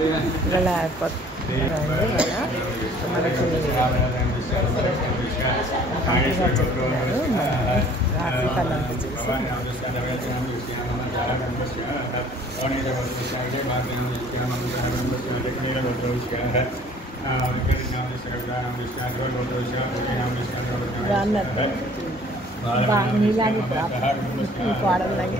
ఇలా మనకి రాశి ఫలం నీలాగే పాడలాగే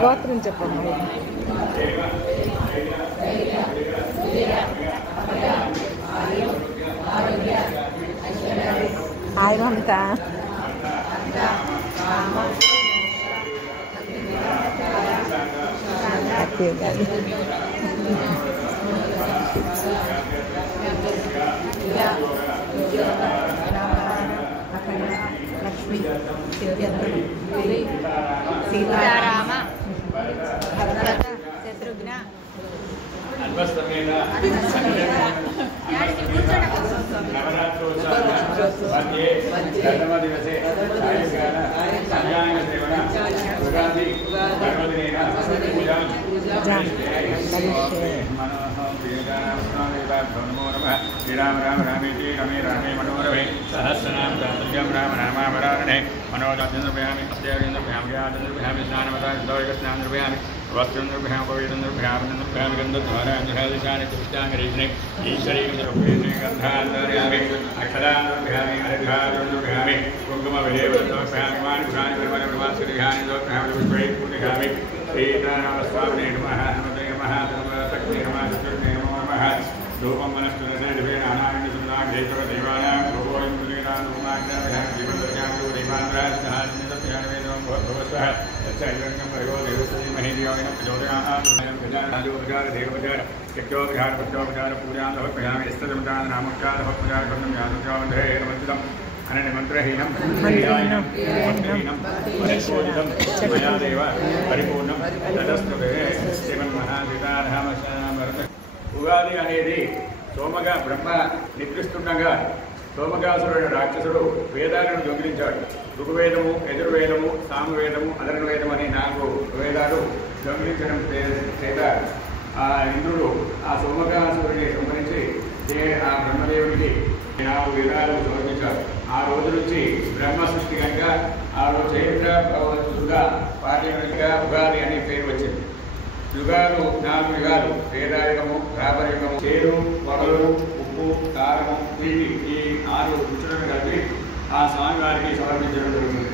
గోత్రం చెప్పమ్మా. హాయ్ మమత. లక్ష్మి సీతారామ శత్రుఘ్న శ్రీరామ రామ రామేతి రమే రామే మనోరమే సహస్రనామ దాతుల్యం రామ నామావరారణే మనోజాచంద్రభయామి అస్త్యాచంద్రభయామి స్నానమతాంద్రభయామి వస్త్రంద్రభయామి పవిత్రంద్రభయామి గంధద్వారాంధ్రాదిశాని తుష్టాంగరీష్ణే ఈశ్వరీంద్రభయామి గంధాంతర్యామి అక్షరాంద్రభయామి అర్ఘాంద్రభయామి కుంకుమవిలేవద్రభయామి మాణిపురాణి పరిమళవాసురిహాని దోభయామి పుష్పై పుణ్యగామి సీతారామస్వామినే నమః హనుమతే నమః ధర్మశక్తి నమః చతుర్నే నమో నమః ధూపం మనస్సురసేన అనారాయణ సుందరాంగేశ్వర దేవాలయం గోగోయం పునీరాం ధూమాజ్ఞాభయామి జీవదర్శయామి దీపాంధ్రాజ్ఞానిదభ్యామి వేదం భవస్వః తచ్చైవంగం భగవో దేవశ్రీ మహేదియోగం ప్రచోదయాత్ గజానోపచార దేవోపచార యజ్ఞోపచార పుష్పోపచార పూజాంధోపయామి ఇష్టదమదాన నామోపచార కర్ణం యాదోపచారవంధే నమస్తం అననిమంత్రహీనం మయాదేవ పరిపూర్ణం తదస్తు శ్రీమన్మహాసీతారామభరత. ఉగాది అనేది సోమగా బ్రహ్మ నిద్రిస్తుండగా సోమగాసురుడు రాక్షసుడు వేదాలను దొంగిలించాడు. ఋగ్వేదము, యజుర్వేదము, సామవేదము, అధర్వవేదం అనే 4 వేదాలు దొంగిలించడం చేత ఆ ఇంద్రుడు ఆ సోమగాసురుడిని సంహరించి ఆ బ్రహ్మదేవుడికి 4 వేదాలు సమర్పించారు. ఆ రోజు నుంచి బ్రహ్మ సృష్టి కనుక ఆ రోజు చైత్ర శుద్ధ పాఠ్యంగా ఉగాది అనే పేరు వచ్చింది. యుగాలు 4 యుగాలు వేదాయుగము, ద్వాపరయుగము, చేరు, పొగలు, ఉప్పు, కారము, తీపి ఈ 6 రుచులను కలిపి ఆ స్వామివారికి సమర్పించడం జరుగుతుంది.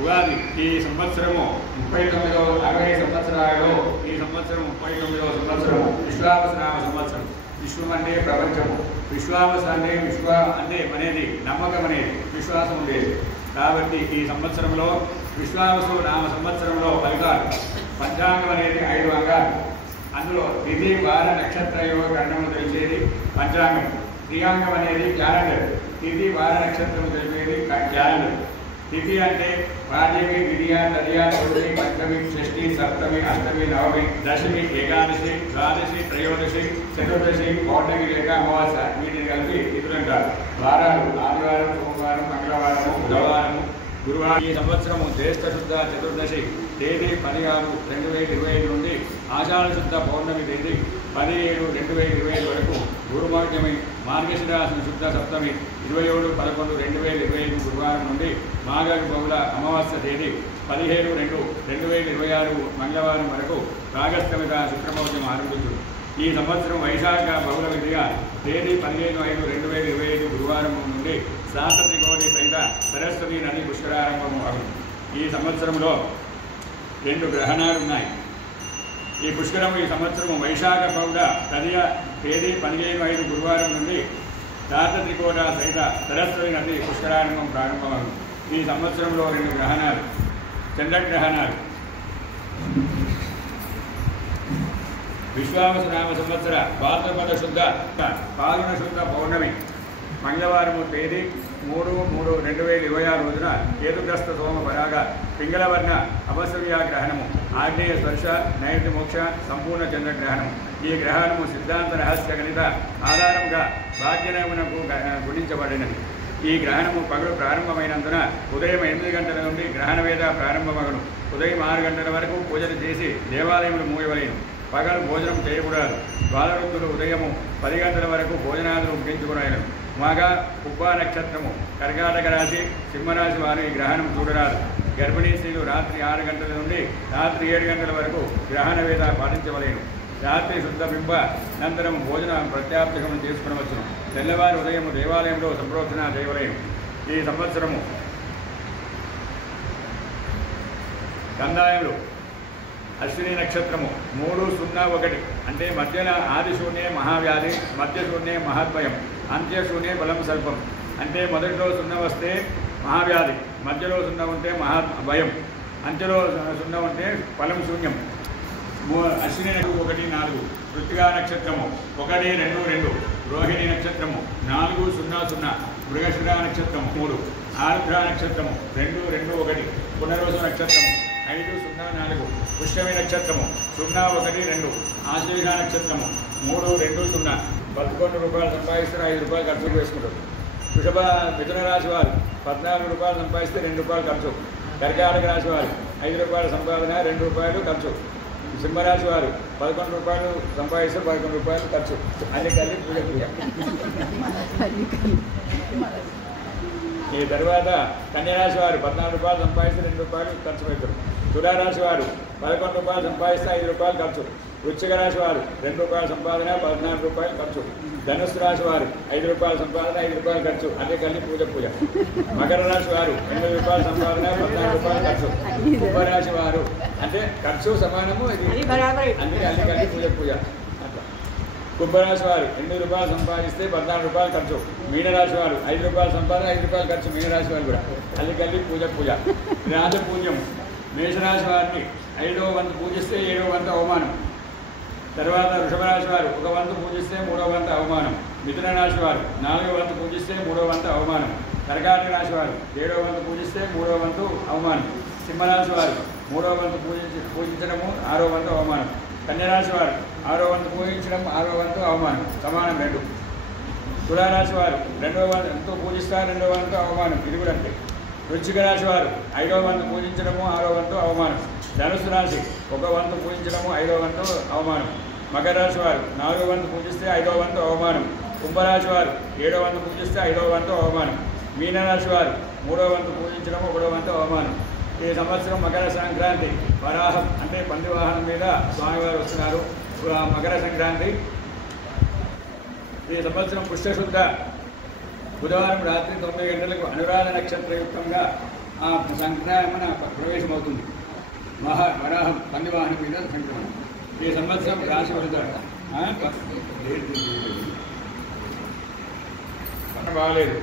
ఉగాది ఈ సంవత్సరము 60 సంవత్సరాలలో ఈ సంవత్సరం 39వ సంవత్సరము విశ్వావసనామ సంవత్సరం. విశ్వం అంటే ప్రపంచము, విశ్వావస అంటే విశ్వ అంటే అనేది నమ్మకం అనేది విశ్వాసం ఉండేది. కాబట్టి ఈ సంవత్సరంలో విశ్వావసు నామ సంవత్సరంలో ఫలితాలు పంచాంగం అనేది 5 అంగాలు. అందులో తిథి, వార, నక్షత్ర యోగ గణము తెలిసేది పంచాంగం. క్రియాంగం అనేది క్యాలెండర్. తిథి, వార, నక్షత్రం తెలిపేది క్యాలెండర్. తిథి అంటే పాడ్యమి, విధియ, తదియ, చతుర్థి, పంచమి, షష్ఠి, సప్తమి, అష్టమి, నవమి, దశమి, ఏకాదశి, ద్వాదశి, త్రయోదశి, చతుర్దశి, పౌర్ణమి లేక అమావాస్య వీటిని కలిపి తిథులు అంటారు. వారాలు ఆదివారం, సోమవారం, మంగళవారము, బుధవారము, గురువారం. ఈ సంవత్సరము జ్యేష్ఠ శుద్ధ చతుర్దశి తేదీ 16/2025 నుండి ఆషాఢ శుద్ధ పౌర్ణమి తేదీ 17/2025 వరకు గురుమౌఢ్యమి, మార్గశిరాశి శుద్ధ సప్తమి 27/11/2025 గురువారం నుండి మాఘ బహుళ అమావాస్య తేదీ 15/2/2026 మంగళవారం వరకు రాగస్తమిగా శుక్రమౌఢ్యం ఆరంభించుడు. ఈ సంవత్సరం వైశాఖ బహుళ విధిగా తేదీ 15/5/2025 గురువారం నుండి శాస్త్రత్రికోటి సహిత సరస్వతి నది పుష్కరారంభము అగును. ఈ సంవత్సరంలో 2 గ్రహణాలు ఉన్నాయి. ఈ పుష్కరం ఈ సంవత్సరం వైశాఖ బహుళ తదియ తేదీ 15/5 గురువారం నుండి శాస్త్రత్రికోట సహిత సరస్వతి నది పుష్కరారంభం ప్రారంభమగును. ఈ సంవత్సరంలో 2 గ్రహణాలు, చంద్రగ్రహణాలు. విశ్వావసునామ సంవత్సర భాద్రపద శుద్ధ పాల్గొన శుద్ధ పౌర్ణమి మంగళవారము తేదీ 3/3/2026 రోజున కేతుగ్రస్త సోమ పరాగ పింగళవర్ణ అపసవ్య గ్రహణము, ఆగ్నేయ స్పర్శ నైరుతి మోక్ష సంపూర్ణ చంద్రగ్రహణము. ఈ గ్రహణము సిద్ధాంత రహస్య గణిత ఆధారంగా భాగ్యనమునకు గుణించబడినది. ఈ గ్రహణము పగలు ప్రారంభమైనందున ఉదయం 8 గంటల నుండి గ్రహణ వేద ప్రారంభమగను. ఉదయం 6 గంటల వరకు పూజలు చేసి దేవాలయములు మూయవలేను. పగలు భోజనం చేయకూడదు. బాలవృద్ధులు ఉదయము 10 గంటల వరకు భోజనాదులు ముగించుకునేను. మగా ఉబ్బా నక్షత్రము కర్కాటక రాశి సింహరాశి వారు ఈ గ్రహణం చూడరాదు. గర్భిణీ స్త్రీలు రాత్రి 6 గంటల నుండి రాత్రి 7 గంటల వరకు గ్రహణ వేద పాటించవలేను. రాత్రి శుద్ధ బింబ అనంతరం భోజన ప్రత్యాప్తికం చేసుకునవచ్చును. తెల్లవారు ఉదయం దేవాలయంలో సంప్రోక్షణ చేయవలేను. ఈ సంవత్సరము కందాయములు అశ్విని నక్షత్రము 301 అంటే మధ్యన ఆది శూన్యే మహావ్యాధి, మధ్య శూన్యే మహాద్వయం, అంత్య శూన్యే బలం స్వల్పం. అంటే మొదటిలో 0 వస్తే మహావ్యాధి, మధ్యలో 0 ఉంటే మహాభయం, అంత్యలో 0 ఉంటే ఫలం శూన్యం. అశ్విని 1-4. కృత్తికా నక్షత్రము 1-2-2. రోహిణి నక్షత్రము 4-0-0. మృగశిర నక్షత్రము 3. ఆరుద్ర నక్షత్రము 2-2-1. పునర్వసు నక్షత్రము 5-0-4. పుష్యమి నక్షత్రము 0-1-2. ఆశ్లేష నక్షత్రము 3-2-0. 11 రూపాయలు సంపాదిస్తారు, 5 రూపాయలు ఖర్చు వేసుకుంటారు. వృషభ మిథున రాశి వారు 14 రూపాయలు సంపాదిస్తే 2 రూపాయలు ఖర్చు. కర్కాటక రాశి వారు 5 రూపాయల సంపాదన, 2 రూపాయలు ఖర్చు. సింహరాశి వారు 11 రూపాయలు సంపాదిస్తే 11 రూపాయలు ఖర్చు. అన్ని కలిపి పూజ. ఈ తర్వాత కన్యరాశి వారు 14 రూపాయలు సంపాదిస్తే 2 రూపాయలు ఖర్చు పెడతారు. తులారాశి వారు 11 రూపాయలు సంపాదిస్తే 5 రూపాయలు ఖర్చు. వృశ్చిక రాశి వారు 2 రూపాయల సంపాదన, 14 రూపాయలు ఖర్చు. ధనుస్సు రాశి వారు 5 రూపాయల సంపాదన, 5 రూపాయలు ఖర్చు. అదే కలిపి పూజ. మకర రాశి వారు 8 రూపాయల సంపాదన, 14 రూపాయలు ఖర్చు. కుంభరాశి వారు అంటే ఖర్చు సమానము, అందుకే అన్ని కలిపి పూజ. అట్లా కుంభరాశి వారు 8 రూపాయలు సంపాదిస్తే 14 రూపాయలు ఖర్చు. మీనరాశి వారు 5 రూపాయల సంపాదన, 5 రూపాయలు ఖర్చు. మీనరాశి వారు కూడా అన్ని కలిపి పూజ. రాజపూజ్యం మేషరాశి వారిని 5వ వంతు పూజిస్తే 7వ వంతు అవమానం. తర్వాత వృషభరాశి వారు 1 వంతు పూజిస్తే 3వ వంతు అవమానం. మిథున రాశి వారు 4వ వంతు పూజిస్తే 3వ వంతు అవమానం. కర్కాటక రాశి వారు 7వ వంతు పూజిస్తే 3వ వంతు అవమానం. సింహరాశి వారు 3వ వంతు పూజించడము 6వ వంతు అవమానం. కన్యరాశి వారు 6వ వంతు పూజించడం 6వ వంతు అవమానం, సమానం 2. తులారాశి వారు 2వ వంతు పూజిస్తారు, 2వ వంతు అవమానం, ఇది కూడా అంతే. వృశ్చిక రాశి వారు 5వ వంతు పూజించడము 6వ వంతు అవమానం. ధనుసు రాశి 1 వంతు పూజించడము 5వ వంతు అవమానం. మకర రాశి వారు 4వ వంతు పూజిస్తే 5వ వంతు అవమానం. కుంభరాశి వారు 7వ వంతు పూజిస్తే 5వ వంతు అవమానం. మీనరాశి వారు 3వ వంతు పూజించడము 1వ వంతు అవమానం. ఈ సంవత్సరం మకర సంక్రాంతి వరాహం అంటే పంది వాహనం మీద స్వామివారు వస్తున్నారు. మకర సంక్రాంతి ఈ సంవత్సరం పుష్యశుద్ధ బుధవారం రాత్రి 9 గంటలకు అనురాధ నక్షత్రయుక్తంగా ఆ సంక్రమణ ప్రవేశమవుతుంది. వరాహం పంది వాహనం మీద సంక్రమణ. ఈ సంవత్సరం రాశి ఫలితాలు బాగలేదు.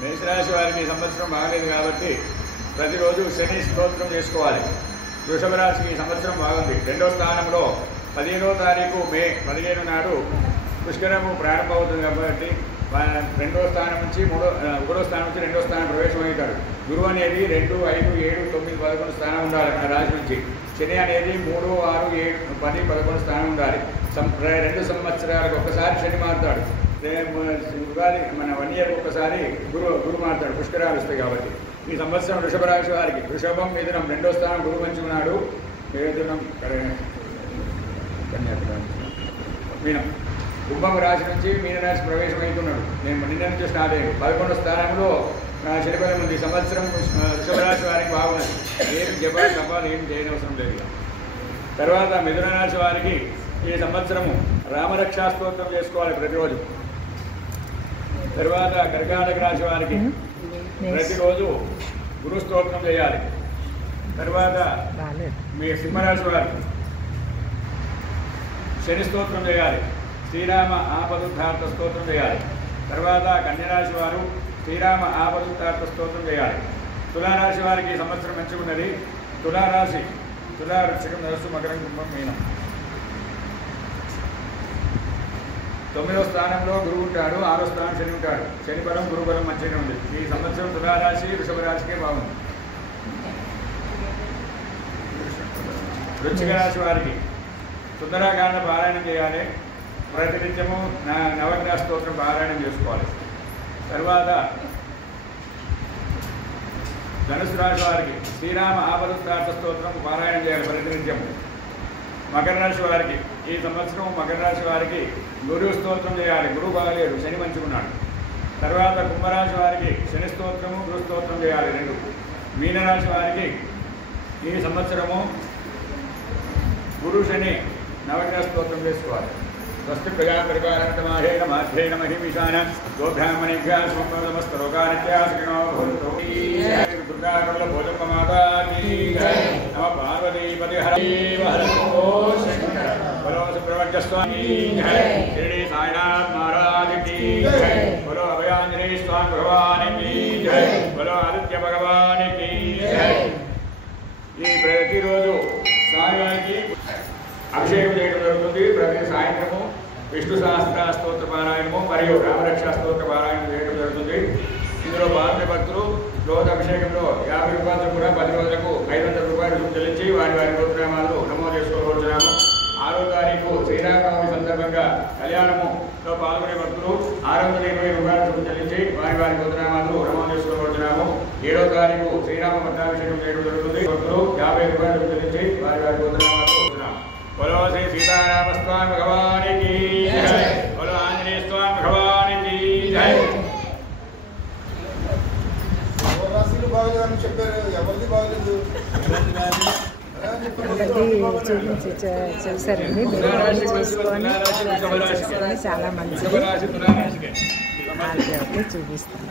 మేషరాశి వారికి ఈ సంవత్సరం బాగలేదు కాబట్టి ప్రతిరోజు శని స్తోత్రం చేసుకోవాలి. వృషభ రాశికి ఈ సంవత్సరం బాగుంది. 2వ స్థానంలో 15వ తారీఖు మే 15 నాడు పుష్కరము ప్రారంభమవుతుంది కాబట్టి 2వ స్థానం నుంచి 1వ స్థానం నుంచి 2వ స్థానం ప్రవేశమవుతాడు. గురువు అనేది 2, 5, 7, 9, 11 స్థానం ఉండాలి మన రాశి నుంచి. శని అనేది 3, 6, 7, 10, 11 స్థానం ఉండాలి. 2 సంవత్సరాలకు ఒకసారి శని మారుతాడు. ఉగాది మన 1 ఇయర్ ఒకసారి గురు మారుతాడు. పుష్కరాలు వస్తాయి కాబట్టి ఈ సంవత్సరం వృషభ రాశి వారికి వృషభం, మిథునం 2వ స్థానం గురువు మంచి ఉన్నాడు. మిథునం మీనం కుంభం రాశి నుంచి మీనరాశి ప్రవేశమవుతున్నాడు. నేను నిన్న నుంచి స్టార్ట్ అయ్యాను. 11వ స్థానంలో శనిబలం ఉంది. సంవత్సరం వృషభ రాశి వారికి బాగున్నది. ఏం జపాలు తపాలు ఏం చేయనవసరం లేదు. తర్వాత మిథున రాశి వారికి ఈ సంవత్సరము రామరక్షా స్తోత్రం చేసుకోవాలి ప్రతిరోజు. తర్వాత కర్కాటక రాశి వారికి ప్రతిరోజు గురు స్తోత్రం చేయాలి. తర్వాత మీ సింహరాశి వారు శని స్తోత్రం చేయాలి. శ్రీరామ ఆపదుద్ధార్థ స్తోత్రం చేయాలి. తర్వాత కన్యరాశి వారు శ్రీరామ ఆపదుద్ధార్థ స్తోత్రం చేయాలి. తులారాశి వారికి ఈ సంవత్సరం మంచిగున్నది. తులారాశి తులా, వృశ్చికం, ధనుస్సు, మకరం, కుంభం, మీనం. 9వ స్థానంలో గురువు ఉంటాడు, 6వ స్థానం శని ఉంటాడు. శని బలం గురు బలం మంచిగానే ఉంది. ఈ సంవత్సరం తులారాశి వృషభ రాశికే బాగుంది. వృశ్చిక రాశి వారికి సుందరాకాండ పారాయణం చేయాలి. ప్రతినిత్యము నవగ్రహ స్తోత్రం పారాయణం చేసుకోవాలి. తర్వాత ధనుసు రాశి వారికి శ్రీరామ ఆపదుద్ధార్థ స్తోత్రం పారాయణం చేయాలి ప్రతినిత్యము. మకర రాశి వారికి ఈ సంవత్సరం మకర రాశి వారికి గురు స్తోత్రం చేయాలి. గురువు బాగలేడు, శని మంచుకున్నాడు. తర్వాత కుంభరాశి వారికి శని స్తోత్రము గురు స్తోత్రం చేయాలి 2. మీనరాశి వారికి ఈ సంవత్సరము గురు శని నవగ్రహ స్తోత్రం చేసుకోవాలి. స్వస్తి ప్రజా పరిపాలనమాహేన మాధ్యేన మహిమిషాన గోబ్రాహ్మణేభ్యः సమస్తలోకానిత్యాసుఖినో భవంతు. దుర్గాకుల భోజమ్మ మాతాకి నమ పార్వతీపతి హర శంకర బలో సుబ్రహ్మణ్య స్వామి షిరిడి సాయినాథ్ మహారాజ్ की जय, बोलो अभयांजनेय स्वामी भगवान की जय, बोलो आदित्य भगवान की जय. ఈ ప్రతిరోజు సాయంత్రానికి అభిషేకం చేయడం జరుగుతుంది. ప్రతి సాయంత్రము విష్ణు సహస్ర స్తోత్ర పారాయణము మరియు రామరక్ష స్తోత్ర పారాయణం చేయడం జరుగుతుంది. ఇందులో పాల్గొనే భక్తులు రోజు అభిషేకంలో 50 రూపాయలు చొప్పున 10 రోజులకు 500 రూపాయలు రుసుము చెల్లించి వారి వారి గోత్రనామాలు నమోదు చేసుకోవచ్చున్నాము. 6వ తారీఖు శ్రీరామనవమి సందర్భంగా కళ్యాణములో పాల్గొనే భక్తులు 620 రూపాయలు రుసుము చెల్లించి వారి వారి గోత్రనామాలు నమోదు చేసుకోవచ్చున్నాము. 7వ తారీఖు శ్రీరామ పట్టాభిషేకం చేయడం జరుగుతుంది. భక్తులు 50 రూపాయలు రుసుము చెల్లించి వారి వారి గోత్రనామాలు వచ్చున్నాము. बोलो श्री सीताराम स्वामी भगवान की जय, बोलो आंजनेय स्वामी भगवान की जय. చూసారండి చాలా మంచిది చూపిస్తాను.